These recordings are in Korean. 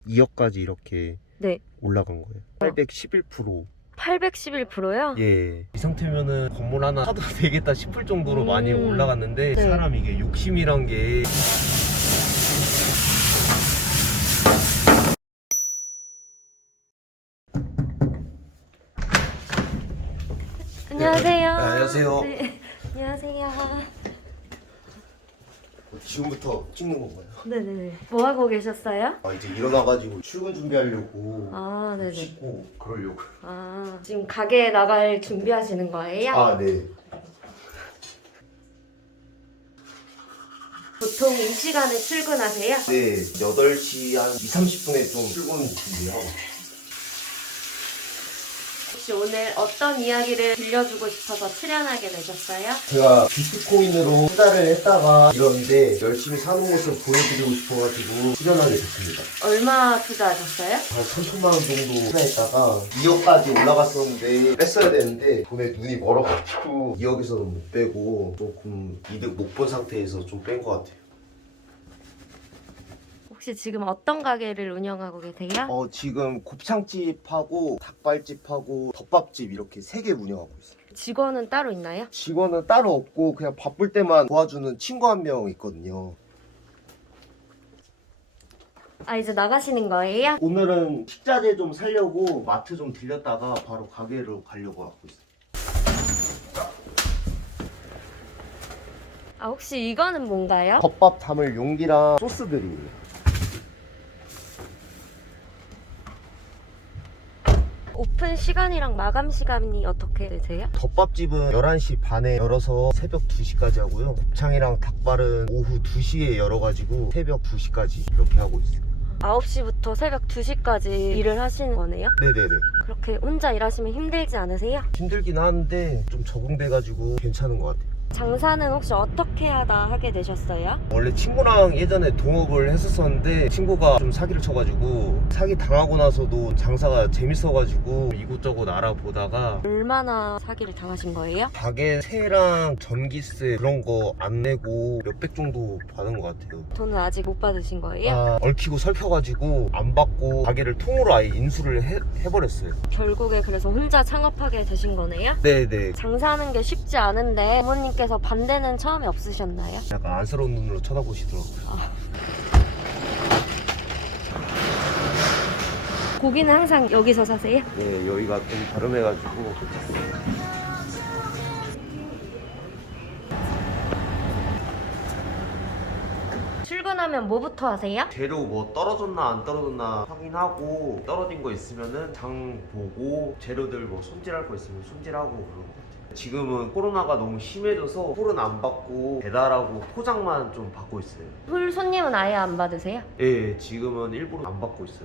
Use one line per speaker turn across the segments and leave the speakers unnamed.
2억까지 이렇게
네.
올라간 거예요. 811%.
811%요?
예. 이 상태면은 건물 하나 사도 되겠다 싶을 정도로 많이 올라갔는데
네.
사람 이게 욕심이란 게
안녕하세요.
네, 안녕하세요.
네. 안녕하세요.
지금부터 찍는 건가요?
네네네. 뭐 하고 계셨어요?
이제 일어나가지고 출근 준비하려고
아, 네네.
씻고 그러려고.
아, 지금 가게에 나갈 준비하시는 거예요?
네.
보통 이 시간에 출근하세요?
네, 8시 한 2, 30분에 좀 출근 준비하고.
혹시 오늘 어떤 이야기를 들려주고 싶어서 출연하게 되셨어요?
제가 비트코인으로 투자를 했다가 이러는데 열심히 사는 모습 보여드리고 싶어가지고 출연하게 됐습니다.
얼마 투자하셨어요?
한 3천만 원 정도 투자했다가 2억까지 올라갔었는데 뺐어야 되는데 돈에 눈이 멀어가지고 2억에서는 못 빼고 조금 이득 못 본 상태에서 좀 뺀 것 같아요.
혹시 지금 어떤 가게를 운영하고 계세요?
지금 곱창집하고 닭발집하고 덮밥집 이렇게 3개 운영하고 있어요.
직원은 따로 있나요?
직원은 따로 없고 그냥 바쁠 때만 도와주는 친구 한 명 있거든요.
아, 이제 나가시는 거예요?
오늘은 식자재 좀 사려고 마트 좀 들렸다가 바로 가게로 가려고 하고 있어요.
아, 혹시 이거는 뭔가요?
덮밥 담을 용기랑 소스들이에요.
오픈 시간이랑 마감 시간이 어떻게 되세요?
덮밥집은 11시 반에 열어서 새벽 2시까지 하고요. 곱창이랑 닭발은 오후 2시에 열어가지고 새벽 2시까지 이렇게 하고 있어요.
9시부터 새벽 2시까지 일을 하시는 거네요?
네네네.
그렇게 혼자 일하시면 힘들지 않으세요?
힘들긴 하는데 좀 적응돼가지고 괜찮은 것 같아요.
장사는 혹시 어떻게 하다 하게 되셨어요?
원래 친구랑 예전에 동업을 했었었는데 친구가 좀 사기를 쳐가지고 사기 당하고 나서도 장사가 재밌어가지고 이곳저곳 알아보다가
얼마나 사기를 당하신 거예요?
가게세랑 전기세 그런 거 안 내고 몇백 정도 받은 것 같아요.
돈은 아직 못 받으신 거예요?
얽히고 설켜가지고 안 받고 가게를 통으로 아예 인수를 해버렸어요.
결국에 그래서 혼자 창업하게 되신 거네요?
네네.
장사하는 게 쉽지 않은데 부모님께서 반대는 처음에 없으셨나요?
약간 안쓰러운 눈으로 쳐다보시더라고요.
고기는 항상 여기서 사세요?
네, 여기가 좀 저렴해가지고.
출근하면 뭐부터 하세요?
재료 뭐 떨어졌나 안 떨어졌나 확인하고 떨어진 거 있으면은 장 보고 재료들 뭐 손질할 거 있으면 손질하고 그런 거 같아요. 지금은 코로나가 너무 심해져서 홀은 안 받고 배달하고 포장만 좀 받고 있어요.
홀 손님은 아예 안 받으세요?
예, 지금은 일부러 안 받고 있어요.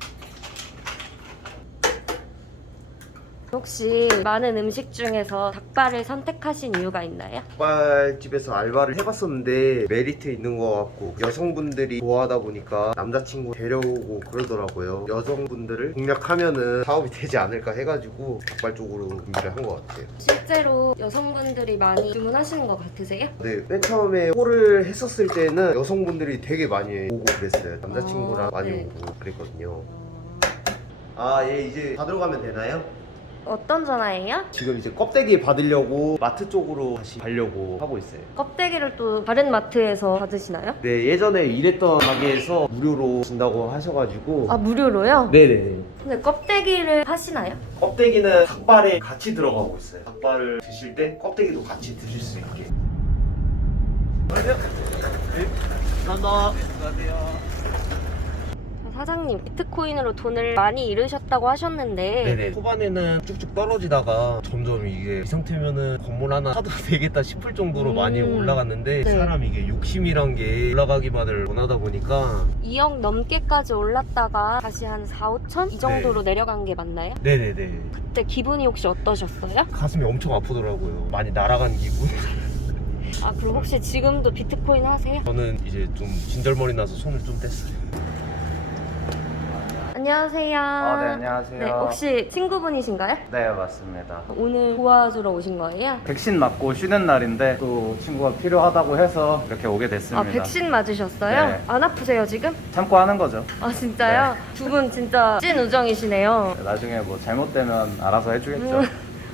혹시 많은 음식 중에서 닭발을 선택하신 이유가 있나요?
닭발집에서 알바를 해봤었는데 메리트 있는 것 같고 여성분들이 좋아하다 보니까 남자친구 데려오고 그러더라고요. 여성분들을 공략하면은 사업이 되지 않을까 해가지고 닭발 쪽으로 준비를 한 것 같아요.
실제로 여성분들이 많이 주문하시는 것 같으세요?
네, 맨 처음에 홀을 했었을 때는 여성분들이 되게 많이 오고 그랬어요. 남자친구랑 많이
네.
오고 그랬거든요. 예, 이제 다 들어가면 되나요?
어떤 전화예요?
지금 이제 껍데기 받으려고 마트 쪽으로 다시 가려고 하고 있어요.
껍데기를 또 다른 마트에서 받으시나요?
네, 예전에 일했던 가게에서 무료로 준다고 하셔가지고.
아, 무료로요?
네네네.
근데 껍데기를 하시나요?
껍데기는 닭발에 같이 들어가고 있어요. 닭발을 드실 때 껍데기도 같이 드실 수 있게. 안녕하세요. 네, 감사합니다. 안녕하세요.
사장님, 비트코인으로 돈을 많이 잃으셨다고 하셨는데
네네. 초반에는 쭉쭉 떨어지다가 점점 이게 이 상태면은 건물 하나 사도 되겠다 싶을 정도로 많이 올라갔는데
네.
사람이 이게 욕심이란 게 올라가기만을 원하다 보니까
2억 넘게까지 올랐다가 다시 한 4, 5천? 이 정도로 내려간 게 맞나요?
네네네.
그때 기분이 혹시 어떠셨어요?
가슴이 엄청 아프더라고요. 많이 날아간 기분.
아, 그럼 혹시 지금도 비트코인 하세요?
저는 이제 좀 진절머리 나서 손을 좀 뗐어요.
안녕하세요.
네, 안녕하세요.
네, 혹시 친구분이신가요?
네, 맞습니다.
오늘 도와주러 오신 거예요?
백신 맞고 쉬는 날인데 또 친구가 필요하다고 해서 이렇게 오게 됐습니다.
아, 백신 맞으셨어요?
네.
안 아프세요, 지금?
참고 하는 거죠.
아, 진짜요? 두 분 진짜 찐 우정이시네요.
나중에 뭐 잘못되면 알아서 해주겠죠.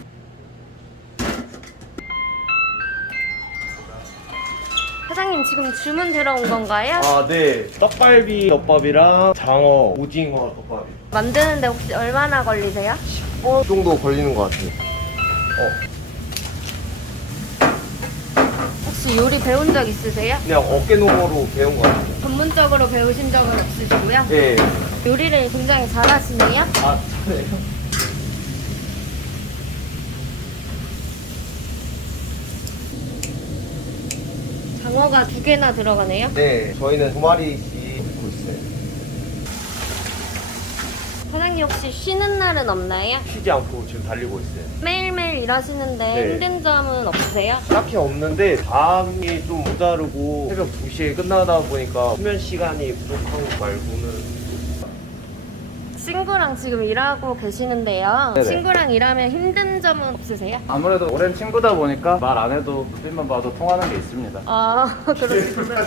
사장님, 지금 주문 들어온 건가요?
아, 네. 떡갈비 덮밥이랑 장어, 오징어 덮밥이.
만드는데 혹시 얼마나 걸리세요?
10분 정도 걸리는 것 같아요.
혹시 요리 배운 적 있으세요?
그냥 어깨너머로 배운 것 같아요.
전문적으로 배우신 적은 없으시고요?
네.
요리를 굉장히 잘하시네요?
아, 잘해요.
장어가 2개나 들어가네요?
네. 저희는 2마리씩 넣고 있어요.
사장님 혹시 쉬는 날은 없나요?
쉬지 않고 지금 달리고 있어요.
매일매일 일하시는데
네.
힘든 점은 없으세요?
딱히 없는데 밤이 좀 모자르고 새벽 2시에 끝나다 보니까 수면 시간이 부족한 거 말고는
친구랑 지금 일하고 계시는데요.
네네.
친구랑 일하면 힘든 점은 없으세요?
아무래도 오랜 친구다 보니까 말 안 해도 눈빛만 봐도 통하는 게 있습니다.
아, 그러시구나.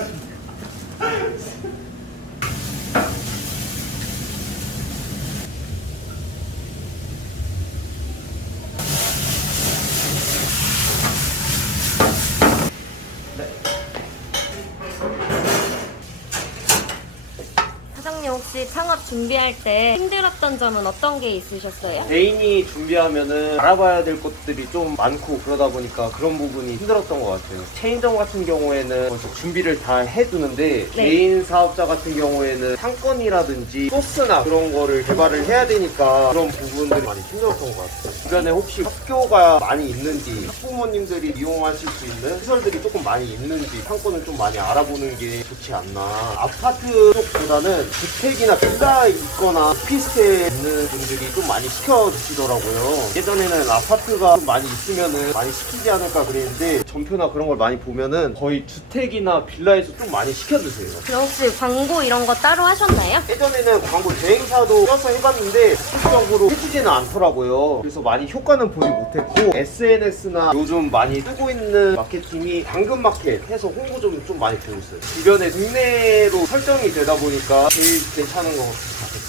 사장님 혹시 창업 준비할 때 힘들었던 점은 어떤 게 있으셨어요?
개인이 준비하면은 알아봐야 될 것들이 좀 많고 그러다 보니까 그런 부분이 힘들었던 것 같아요. 체인점 같은 경우에는 벌써 준비를 다 해두는데
네.
개인 사업자 같은 경우에는 상권이라든지 소스나 그런 거를 개발을 해야 되니까 그런 부분들이 많이 힘들었던 것 같아요. 주변에 혹시 학교가 많이 있는지 학부모님들이 이용하실 수 있는 시설들이 조금 많이 있는지 상권을 좀 많이 알아보는 게 좋지 않나. 아파트 쪽보다는 주택이나 빌라 있거나 오피스텔에 있는 분들이 좀 많이 시켜주시더라고요. 예전에는 아파트가 좀 많이 있으면은 많이 시키지 않을까 그랬는데 전표나 그런 걸 많이 보면은 거의 주택이나 빌라에서 좀 많이 시켜주세요.
그럼 혹시 광고 이런 거 따로 하셨나요?
예전에는 광고 대행사도 껴서 해봤는데 적극적으로 해주지는 않더라고요. 그래서 많이 효과는 보지 못했고 SNS나 요즘 많이 뜨고 있는 마케팅이 당근마켓 해서 홍보 좀 많이 되고 있어요. 주변에 국내로 설정이 되다 보니까 제일 괜찮은 것 같아요.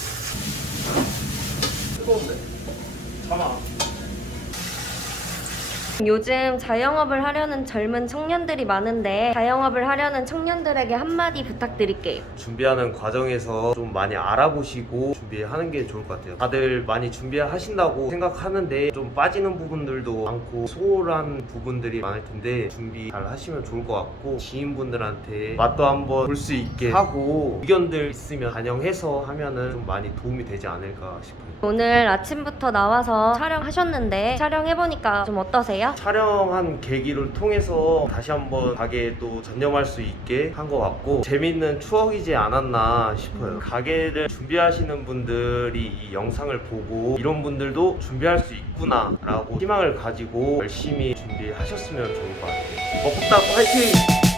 뜨거운데? 참아.
요즘 자영업을 하려는 젊은 청년들이 많은데 자영업을 하려는 청년들에게 한마디 부탁드릴게요.
준비하는 과정에서 좀 많이 알아보시고 준비하는 게 좋을 것 같아요. 다들 많이 준비하신다고 생각하는데 좀 빠지는 부분들도 많고 소홀한 부분들이 많을 텐데 준비 잘 하시면 좋을 것 같고 지인분들한테 맛도 한번 볼 수 있게 하고 의견들 있으면 반영해서 하면은 좀 많이 도움이 되지 않을까 싶어요.
오늘 아침부터 나와서 촬영하셨는데 촬영해보니까 좀 어떠세요?
촬영한 계기를 통해서 다시 한번 가게에 또 전념할 수 있게 한 것 같고 재밌는 추억이지 않았나 싶어요. 가게를 준비하시는 분들이 이 영상을 보고 이런 분들도 준비할 수 있구나 라고 희망을 가지고 열심히 준비하셨으면 좋을 것 같아요. 먹고 딱 화이팅!